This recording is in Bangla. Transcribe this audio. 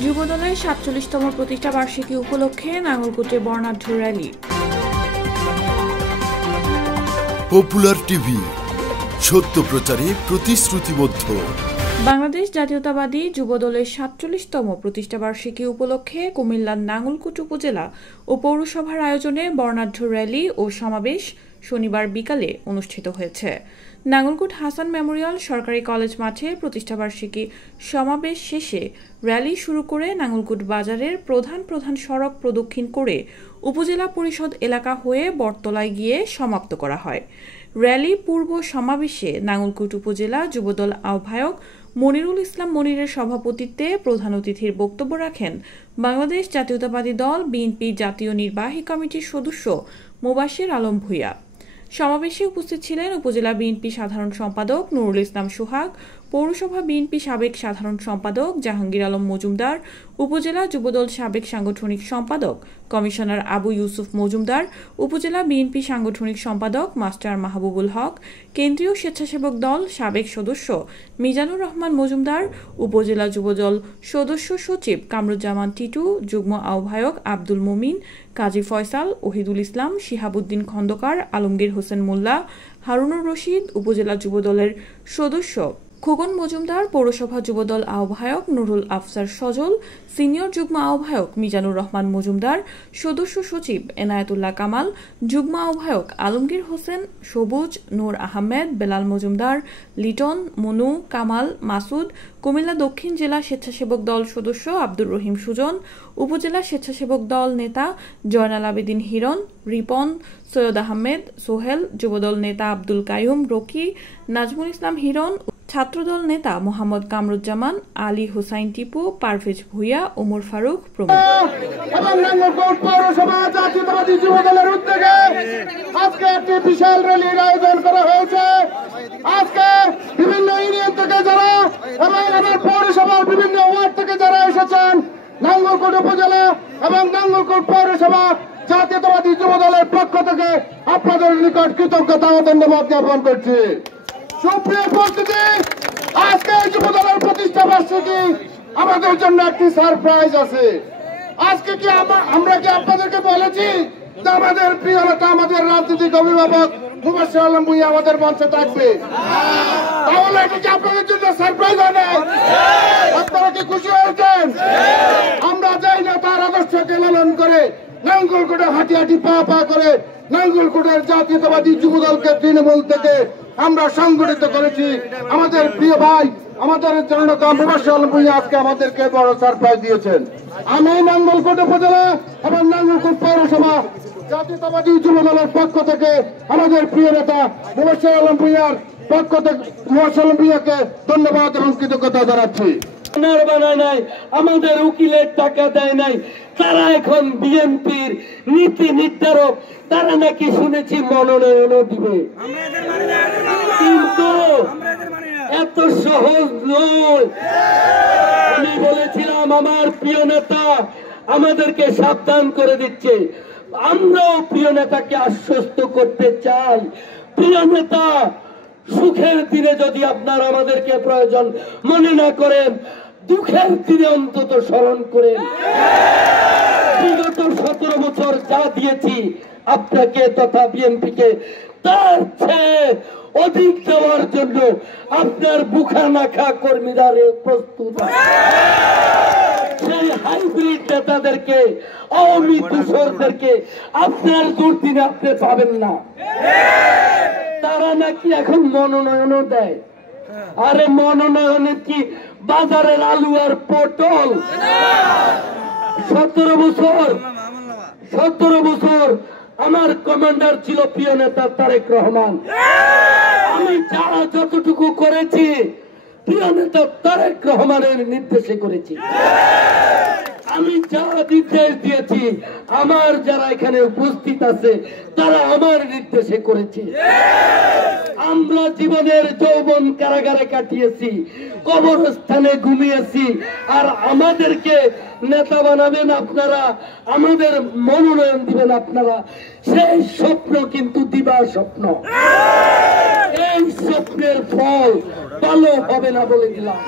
যুবদলের ৪৭তম প্রতিষ্ঠা বার্ষিকী উপলক্ষে নাঙ্গলকোটে বর্ণাঢ্য র্যালি। পপুলার টিভি, সত্য প্রচারে প্রতিশ্রুতিবদ্ধ। বাংলাদেশ জাতীয়তাবাদী যুবদলের ৪৭তম প্রতিষ্ঠা বার্ষিকী উপলক্ষে কুমিল্লার নাঙ্গলকোট উপজেলা ও পৌরসভার আয়োজনে বর্ণাঢ্য র্যালি ও সমাবেশ শনিবার বিকালে অনুষ্ঠিত হয়েছে। নাঙ্গলকোট হাসান মেমোরিয়াল সরকারি কলেজ মাঠে প্রতিষ্ঠাবার্ষিকী সমাবেশ শেষে র্যালি শুরু করে নাঙ্গলকোট বাজারের প্রধান সড়ক প্রদক্ষিণ করে উপজেলা পরিষদ এলাকা হয়ে বটতলায় গিয়ে সমাপ্ত করা হয়। র্যালি পূর্ব সমাবেশে নাঙ্গলকোট উপজেলা যুবদল আহ্বায়ক মনিরুল ইসলাম মনিরের সভাপতিত্বে প্রধান অতিথির বক্তব্য রাখেন বাংলাদেশ জাতীয়তাবাদী দল বিএনপি জাতীয় নির্বাহী কমিটির সদস্য মোবাশ্বের আলম ভূঁইয়া। সমাবেশে উপস্থিত ছিলেন উপজেলা বিএনপি সাধারণ সম্পাদক নুরুল ইসলাম সোহাগ, পৌরসভা বিএনপি সাবেক সাধারণ সম্পাদক জাহাঙ্গীর আলম মজুমদার, উপজেলা যুবদল সাবেক সাংগঠনিক সম্পাদক কমিশনার আবু ইউসুফ মজুমদার, উপজেলা বিএনপি সাংগঠনিক সম্পাদক মাস্টার মাহবুবুল হক, কেন্দ্রীয় স্বেচ্ছাসেবক দল সাবেক সদস্য মিজানুর রহমান মজুমদার, উপজেলা যুবদল সদস্য সচিব কামরুজ্জামান টিটু, যুগ্ম আহ্বায়ক আব্দুল মুমিন, কাজী ফয়সাল, ওহিদুল ইসলাম, শিহাবুদ্দিন খন্দকার, আলমগীর হোসেন মোল্লা, হারুনুর রশিদ, উপজেলা যুবদলের সদস্য খোকন মজুমদার, পৌরসভা যুবদল আহ্বায়ক নুরুল আফসার সজল, সিনিয়র যুগ্ম আহ্বায়ক মিজানুর রহমান মজুমদার, সদস্য সচিব এনায়েতুল্লাহ কামাল, যুগ্ম আহ্বায়ক আলমগীর হোসেন, সবুজ, নূর আহমেদ, বেলাল মজুমদার, লিটন, মনু, কামাল, মাসুদ, কুমিল্লা দক্ষিণ জেলা স্বেচ্ছাসেবক দল সদস্য আব্দুর রহিম সুজন, উপজেলা স্বেচ্ছাসেবক দল নেতা জয়নাল আবেদিন হিরণ, রিপন, সৈয়দ আহমেদ, সোহেল, যুবদল নেতা আব্দুল কাইয়ুম রকি, নাজমুল ইসলাম হিরণ, ছাত্রদল নেতা মোহাম্মদ কামরুজ্জামান, আলী হোসাইন টিপু, পারভেজ ভূঁইয়া, ওমর ফারুক প্রমুখ। জাতীয়তাবাদী যুবদলের উদ্যোগে আজকে একটি বিশাল র্যালির আয়োজন করা হয়েছে। আজকে বিভিন্ন ইউনিয়ন থেকে যারা এবং আমার পৌরসভার বিভিন্ন ওয়ার্ড থেকে যারা এসেছেন, নাঙ্গলকোট উপজেলা এবং নাঙ্গলকোট পৌরসভা জাতীয়তাবাদী যুবদলের পক্ষ থেকে আপনাদের নিকট কৃতজ্ঞতা ও ধন্যবাদ জ্ঞাপন করছি। সুপ্রিয় উপস্থিতি, আজকে যুবদলের প্রতিষ্ঠা বার্ষিকী আমাদের জন্য একটি সারপ্রাইজ আছে। আজকে কি আমরা কি আপনাদেরকে বলেছি যে আমাদের প্রিয় নেতা, আমাদের রাজনৈতিক অভিভাবক মোবাশ্বের আলম ভূঁইয়া আমাদের মঞ্চে থাকবে? তাহলে এটা কি আপনাদের জন্য সারপ্রাইজ হয় না? আপনারা কি খুশি হয়েছেন? আমরা যাই না তার আদর্শকে লালন করে নাঙ্গলকোটে হাঁটি হাঁটি পা করে নাঙ্গলকোটের জাতীয়তাবাদী যুবদলকে তৃণমূল থেকে আমরা সংগঠিত করেছি। আমাদের প্রিয় ভাই, আমাদের জননেতা মোবাশ্বের আলম ভূঁইয়া আজকে আমাদেরকে বড় সারপ্রাইজ দিয়েছেন। আমি নাঙ্গলকোট উপজেলা এবং নাঙ্গলকোট পৌরসভা জাতীয়তাবাদী যুবদলের পক্ষ থেকে আমাদের প্রিয় নেতা মোবাশ্বের আলম ভূঁইয়ার পক্ষ থেকে মোবাশ্বের আলম ভূঁইয়াকে ধন্যবাদ এবং কৃতজ্ঞতা জানাচ্ছি। বানায় নাই, আমাদের উকিলের টাকা দেয় নাই, তারা এখন বিএনপির নীতি নির্ধারক, তারা নাকি শুনেছি মনোনয়নও দিবে। কিন্তু এত সহজ নয়। আমি বলেছিলাম আমার প্রিয় নেতা আমাদেরকে সাবধান করে দিচ্ছে। আমরাও প্রিয় নেতাকে আশ্বস্ত করতে চাই, প্রিয় নেতা সুখের দিনে যদি আপনার আমাদেরকে প্রয়োজন মনে না করেন, দুঃখের দিনে অন্তত স্মরণ করেন। বিগত 17 বছর যা দিয়েছি আপনাকে তথা বিএনপিকে, তার চেয়ে অধিক দেওয়ার জন্য আপনার বুখা নাখা কর্মীরা প্রস্তুত। সেই হাইব্রিড নেতাদেরকে, আওয়ামী দূষরদেরকে আপনার দুর্দিনে আপনি পাবেন না। তারা নাকি এখন মনোনয়নও দেয়। আরে মনোনয়নের কি বাজারের আলু আর পটল? 17 বছর আমার কমান্ডার ছিল প্রিয় নেতা তারেক রহমান। আমি যতটুকু করেছি প্রিয় নেতা তারেক রহমানের নির্দেশে করেছি। আমি যা নির্দেশ দিয়েছি আমার যারা এখানে উপস্থিত আছে তারা আমার নির্দেশে করেছে। আমরা জীবনের যৌবন কারাগারে কাটিয়েছি, কবরস্থানে ঘুমিয়েছি, আর আমাদেরকে নেতা বানাবেন আপনারা, আমাদের মনোনয়ন দিবেন আপনারা। সেই স্বপ্ন কিন্তু দিবার স্বপ্ন। এই স্বপ্নের ফল ভালো হবে না বলে দিলাম।